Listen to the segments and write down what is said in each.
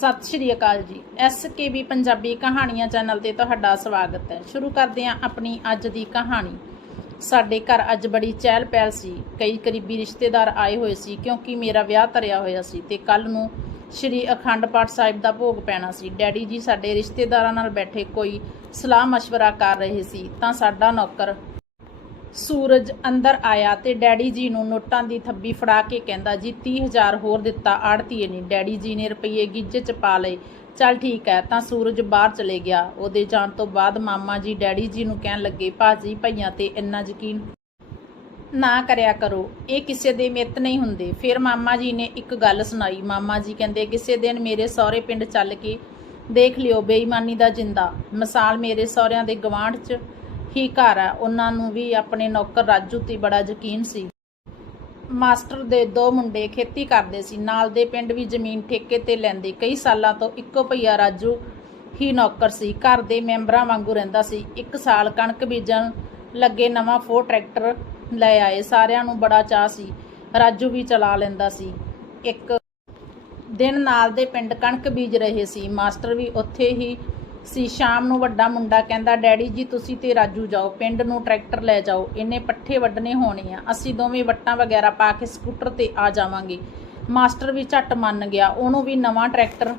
ਸਤਿ ਸ਼੍ਰੀ ਅਕਾਲ ਜੀ। S K ਵੀ ਪੰਜਾਬੀ ਕਹਾਣੀਆਂ ਚੈਨਲ ਤੇ ਤੁਹਾਡਾ ਸਵਾਗਤ ਹੈ। ਸ਼ੁਰੂ ਕਰਦੇ ਹਾਂ ਆਪਣੀ ਅੱਜ ਦੀ ਕਹਾਣੀ। ਸਾਡੇ ਘਰ ਅੱਜ ਬੜੀ ਚਹਿਲ ਪਹਿਲ ਸੀ। ਕਈ ਕਰੀਬੀ ਰਿਸ਼ਤੇਦਾਰ ਆਏ ਹੋਏ ਸੀ ਕਿਉਂਕਿ ਮੇਰਾ ਵਿਆਹ ਤਰਿਆ ਹੋਇਆ ਸੀ ਤੇ ਕੱਲ ਨੂੰ ਸ਼੍ਰੀ ਅਖੰਡ ਪਾਠ ਸਾਹਿਬ ਦਾ ਭੋਗ ਪੈਣਾ ਸੀ। ਡੈਡੀ ਜੀ ਸਾਡੇ ਰਿਸ਼ਤੇਦਾਰਾਂ ਨਾਲ ਬੈਠੇ ਕੋਈ ਸਲਾਹ مشਵਰਾ ਕਰ ਰਹੇ ਸੀ ਤਾਂ ਸਾਡਾ ਨੌਕਰ ਸੂਰਜ ਅੰਦਰ ਆਇਆ ਤੇ ਡੈਡੀ ਜੀ ਨੂੰ ਨੋਟਾਂ ਦੀ ਥੱਬੀ ਫੜਾ ਕੇ ਕਹਿੰਦਾ, ਜੀ 30000 ਹੋਰ ਦਿੱਤਾ, ਆੜਤੀਏ ਨੇ। ਡੈਡੀ ਜੀ ਨੇ ਰੁਪਈਏ ਗਿੱਜੇ ਚ ਪਾ ਲਏ। ਚੱਲ ਠੀਕ ਹੈ, ਤਾਂ ਸੂਰਜ ਬਾਹਰ ਚਲੇ ਗਿਆ। ਉਹਦੇ ਜਾਣ ਤੋਂ ਬਾਅਦ ਮਾਮਾ ਜੀ ਡੈਡੀ ਜੀ ਨੂੰ ਕਹਿਣ ਲੱਗੇ, ਭਾਜੀ, ਭਈਆਂ ਤੇ ਇੰਨਾ ਯਕੀਨ ਨਾ ਕਰਿਆ ਕਰੋ। ਇਹ ਕਿਸੇ ਦੇ ਮਿੱਤ ਨਹੀਂ ਹੁੰਦੇ। ਫਿਰ ਮਾਮਾ ਜੀ ਨੇ ਇੱਕ ਗੱਲ ਸੁਣਾਈ। ਮਾਮਾ ਜੀ ਕਹਿੰਦੇ, ਕਿਸੇ ਦਿਨ ਮੇਰੇ ਸਹੁਰੇ ਪਿੰਡ ਚੱਲ ਕੇ ਦੇਖ ਲਿਓ, ਬੇਈਮਾਨੀ ਦਾ ਜਿੰਦਾ। ਮਿਸਾਲ ਮੇਰੇ ਸਹੁਰਿਆਂ ਦੇ ਗਵਾਂਢ 'ਚ ਹੀ ਘਰ ਆ ਉਹਨਾਂ ਨੂੰ ਵੀ ਆਪਣੇ ਨੌਕਰ ਰਾਜੂ ਤੇ ਬੜਾ ਯਕੀਨ ਸੀ। ਮਾਸਟਰ ਦੇ ਦੋ ਮੁੰਡੇ ਖੇਤੀ ਕਰਦੇ ਸੀ। ਨਾਲ ਦੇ ਪਿੰਡ ਵੀ ਜ਼ਮੀਨ ਠੇਕੇ ਤੇ ਲੈਂਦੇ। ਕਈ ਸਾਲਾਂ ਤੋਂ ਇੱਕੋ ਭਈਆ ਰਾਜੂ ਹੀ ਨੌਕਰ ਸੀ। ਘਰ ਦੇ ਮੈਂਬਰਾਂ ਵਾਂਗੂ ਰਹਿੰਦਾ ਸੀ। ਇੱਕ ਸਾਲ ਕਣਕ ਬੀਜਣ ਲੱਗੇ ਨਵਾਂ ਫੋਰ ਟਰੈਕਟਰ ਲੈ ਆਏ। ਸਾਰਿਆਂ ਨੂੰ ਬੜਾ ਚਾਹ ਸੀ। ਰਾਜੂ ਵੀ ਚਲਾ ਲੈਂਦਾ ਸੀ। ਇੱਕ ਦਿਨ ਨਾਲ ਦੇ ਪਿੰਡ ਕਣਕ ਬੀਜ ਰਹੇ ਸੀ। ਮਾਸਟਰ ਵੀ ਉੱਥੇ ਹੀ ਸੀ ਸ਼ਾਮ ਨੂੰ ਵੱਡਾ ਮੁੰਡਾ ਕਹਿੰਦਾ, ਡੈਡੀ ਜੀ, ਤੁਸੀਂ ਤੇ ਰਾਜੂ ਜਾਓ, ਪਿੰਡ ਨੂੰ ਟਰੈਕਟਰ ਲੈ ਜਾਓ ਇਹਨੇ ਪੱਠੇ ਵੱਢਣੇ ਹੋਣੇ ਆ, ਅਸੀਂ ਦੋਵੇਂ ਵੱਟਾਂ ਵਗੈਰਾ ਪਾ ਕੇ ਸਕੂਟਰ ਤੇ ਆ ਜਾਵਾਂਗੇ। ਮਾਸਟਰ ਵੀ ਝੱਟ ਮੰਨ ਗਿਆ, ਉਹਨੂੰ ਵੀ ਨਵਾਂ ਟਰੈਕਟਰ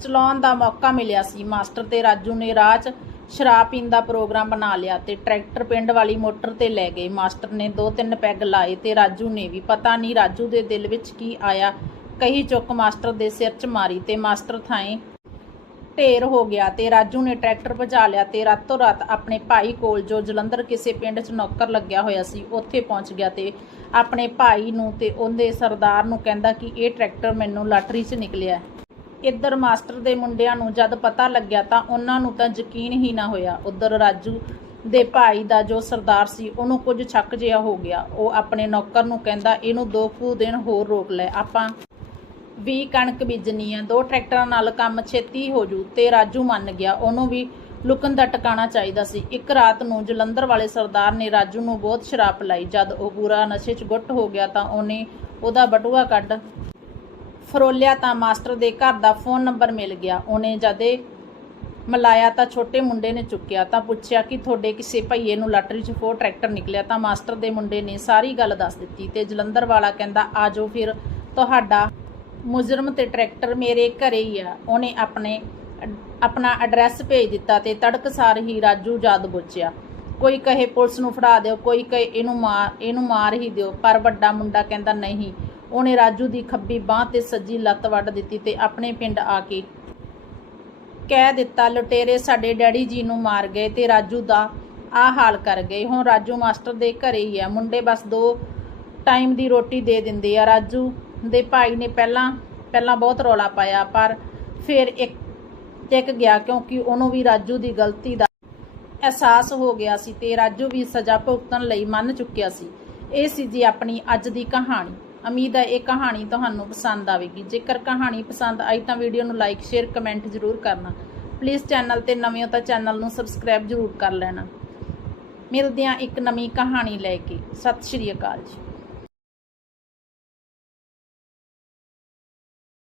ਚਲਾਉਣ ਦਾ ਮੌਕਾ ਮਿਲਿਆ ਸੀ। ਮਾਸਟਰ ਤੇ ਰਾਜੂ ਨੇ ਰਾਹ 'ਚ ਸ਼ਰਾਬ ਪੀਣ ਦਾ ਪ੍ਰੋਗਰਾਮ ਬਣਾ ਲਿਆ ਤੇ ਟਰੈਕਟਰ ਪਿੰਡ ਵਾਲੀ ਮੋਟਰ ਤੇ ਲੈ ਗਏ। ਮਾਸਟਰ ਨੇ ਦੋ ਤਿੰਨ ਪੈਗ ਲਾਏ ਤੇ ਰਾਜੂ ਨੇ ਵੀ ਪਤਾ ਨਹੀਂ ਰਾਜੂ ਦੇ ਦਿਲ ਵਿੱਚ ਕੀ ਆਇਆ, ਕਹੀ ਚੁੱਕ ਮਾਸਟਰ ਦੇ ਸਿਰ 'ਚ ਮਾਰੀ ਤੇ ਮਾਸਟਰ ਥਾਏ ਢੇਰ ਹੋ ਗਿਆ ਤੇ ਰਾਜੂ ਨੇ ਟਰੈਕਟਰ ਭਜਾ ਲਿਆ ਤੇ ਰਾਤੋਂ ਰਾਤ ਆਪਣੇ ਭਾਈ ਕੋਲ ਜੋ ਜਲੰਧਰ ਕਿਸੇ ਪਿੰਡ 'ਚ ਨੌਕਰ ਲੱਗਿਆ ਹੋਇਆ ਸੀ, ਉੱਥੇ ਪਹੁੰਚ ਗਿਆ ਤੇ ਆਪਣੇ ਭਾਈ ਨੂੰ ਤੇ ਉਹਦੇ ਸਰਦਾਰ ਨੂੰ ਕਹਿੰਦਾ ਕਿ ਇਹ ਟਰੈਕਟਰ ਮੈਨੂੰ ਲਾਟਰੀ 'ਚ ਨਿਕਲਿਆ ਇੱਧਰ ਮਾਸਟਰ ਦੇ ਮੁੰਡਿਆਂ ਨੂੰ ਜਦ ਪਤਾ ਲੱਗਿਆ ਤਾਂ ਉਹਨਾਂ ਨੂੰ ਤਾਂ ਯਕੀਨ ਹੀ ਨਾ ਹੋਇਆ। ਉੱਧਰ ਰਾਜੂ ਦੇ ਭਾਈ ਦਾ ਜੋ ਸਰਦਾਰ ਸੀ, ਉਹਨੂੰ ਕੁਝ ਛੱਕ ਜਿਹਾ ਹੋ ਗਿਆ। ਉਹ ਆਪਣੇ ਨੌਕਰ ਨੂੰ ਕਹਿੰਦਾ, ਇਹਨੂੰ ਦੋ ਕੁ ਦਿਨ ਹੋਰ ਰੋਕ ਲੈ, ਆਪਾਂ ਵੀ ਕਣਕ ਬੀਜਣੀ ਆ, ਦੋ ਟਰੈਕਟਰਾਂ ਨਾਲ ਕੰਮ ਛੇਤੀ ਹੋ ਜੂ ਤੇ ਰਾਜੂ ਮੰਨ ਗਿਆ, ਉਹਨੂੰ ਵੀ ਲੁਕਣ ਦਾ ਟਿਕਾਣਾ ਚਾਹੀਦਾ ਸੀ। ਇੱਕ ਰਾਤ ਨੂੰ ਜਲੰਧਰ ਵਾਲੇ ਸਰਦਾਰ ਨੇ ਰਾਜੂ ਨੂੰ ਬਹੁਤ ਸ਼ਰਾਬ ਪਿਲਾਈ। ਜਦ ਉਹ ਪੂਰਾ ਨਸ਼ੇ 'ਚ ਗੁੱਟ ਹੋ ਗਿਆ ਤਾਂ ਉਹਨੇ ਉਹਦਾ ਬਟੂਆ ਕੱਢ ਫਰੋਲਿਆ ਤਾਂ ਮਾਸਟਰ ਦੇ ਘਰ ਦਾ ਫੋਨ ਨੰਬਰ ਮਿਲ ਗਿਆ। ਉਹਨੇ ਜਦੇ ਮਲਾਇਆ ਤਾਂ ਛੋਟੇ ਮੁੰਡੇ ਨੇ ਚੁੱਕਿਆ। ਤਾਂ ਪੁੱਛਿਆ ਕਿ ਤੁਹਾਡੇ ਕਿਸੇ ਭਈਏ ਨੂੰ ਲਾਟਰੀ 'ਚ ਫੋਰ ਟਰੈਕਟਰ ਨਿਕਲਿਆ ਤਾਂ ਮਾਸਟਰ ਦੇ ਮੁੰਡੇ ਨੇ ਸਾਰੀ ਗੱਲ ਦੱਸ ਦਿੱਤੀ ਤੇ ਜਲੰਧਰ ਵਾਲਾ ਕਹਿੰਦਾ ਆਜੋ ਫਿਰ, ਤੁਹਾਡਾ ਮੁਜਰਮ ਤੇ ਟਰੈਕਟਰ ਮੇਰੇ ਘਰੇ ਹੀ ਆ। ਉਹਨੇ ਆਪਣੇ ਆਪਣਾ ਐਡਰੈਸ ਭੇਜ ਦਿੱਤਾ ਤੇ ਤੜਕਸਾਰ ਹੀ ਰਾਜੂ ਜਦ ਬੁੱਝਿਆ ਕੋਈ ਕਹੇ ਪੁਲਿਸ ਨੂੰ ਫੜਾ ਦਿਓ, ਕੋਈ ਕਹੇ ਇਹਨੂੰ ਮਾਰ ਇਹਨੂੰ ਮਾਰ ਹੀ ਦਿਓ, ਪਰ ਵੱਡਾ ਮੁੰਡਾ ਕਹਿੰਦਾ ਨਹੀਂ। ਉਹਨੇ ਰਾਜੂ ਦੀ ਖੱਬੀ ਬਾਹ ਤੇ ਸੱਜੀ ਲੱਤ ਵੱਢ ਦਿੱਤੀ ਤੇ ਆਪਣੇ ਪਿੰਡ ਆ ਕੇ ਕਹਿ ਦਿੱਤਾ, ਲੁਟੇਰੇ ਸਾਡੇ ਡੈਡੀ ਜੀ ਨੂੰ ਮਾਰ ਗਏ ਤੇ ਰਾਜੂ ਦਾ ਆ ਹਾਲ ਕਰ ਗਏ। ਹੁਣ ਰਾਜੂ ਮਾਸਟਰ ਦੇ ਘਰੇ ਹੀ ਆ। ਮੁੰਡੇ ਬਸ ਦੋ ਟਾਈਮ ਦੀ ਰੋਟੀ ਦੇ ਦਿੰਦੇ ਆ। ਰਾਜੂ ਦੇ ਭਾਈ ਨੇ ਪਹਿਲਾਂ ਪਹਿਲਾਂ ਬਹੁਤ ਰੌਲਾ ਪਾਇਆ, ਪਰ ਫਿਰ ਇੱਕ ਟਿਕ ਗਿਆ ਕਿਉਂਕਿ ਉਹਨੂੰ ਵੀ ਰਾਜੂ ਦੀ ਗਲਤੀ ਦਾ ਅਹਿਸਾਸ ਹੋ ਗਿਆ ਸੀ ਤੇ ਰਾਜੂ ਵੀ ਸਜ਼ਾ ਭੁਗਤਣ ਲਈ ਮੰਨ ਚੁੱਕਿਆ ਸੀ। ਇਹ ਸੀ ਜੀ ਆਪਣੀ ਅੱਜ ਦੀ ਕਹਾਣੀ। ਉਮੀਦ ਹੈ ਇਹ ਕਹਾਣੀ ਤੁਹਾਨੂੰ ਪਸੰਦ ਆਵੇਗੀ। ਜੇਕਰ ਕਹਾਣੀ ਪਸੰਦ ਆਈ ਤਾਂ ਵੀਡੀਓ ਨੂੰ ਲਾਈਕ, ਸ਼ੇਅਰ, ਕਮੈਂਟ ਜ਼ਰੂਰ ਕਰਨਾ। ਪਲੀਜ਼ ਚੈਨਲ ਤੇ ਨਵੇਂ ਹੋ ਤਾਂ ਚੈਨਲ ਨੂੰ ਸਬਸਕ੍ਰਾਈਬ ਜ਼ਰੂਰ ਕਰ ਲੈਣਾ। ਮਿਲਦੇ ਹਾਂ ਇੱਕ ਨਵੀਂ ਕਹਾਣੀ ਲੈ ਕੇ। ਸਤਿ ਸ਼੍ਰੀ ਅਕਾਲ ਜੀ।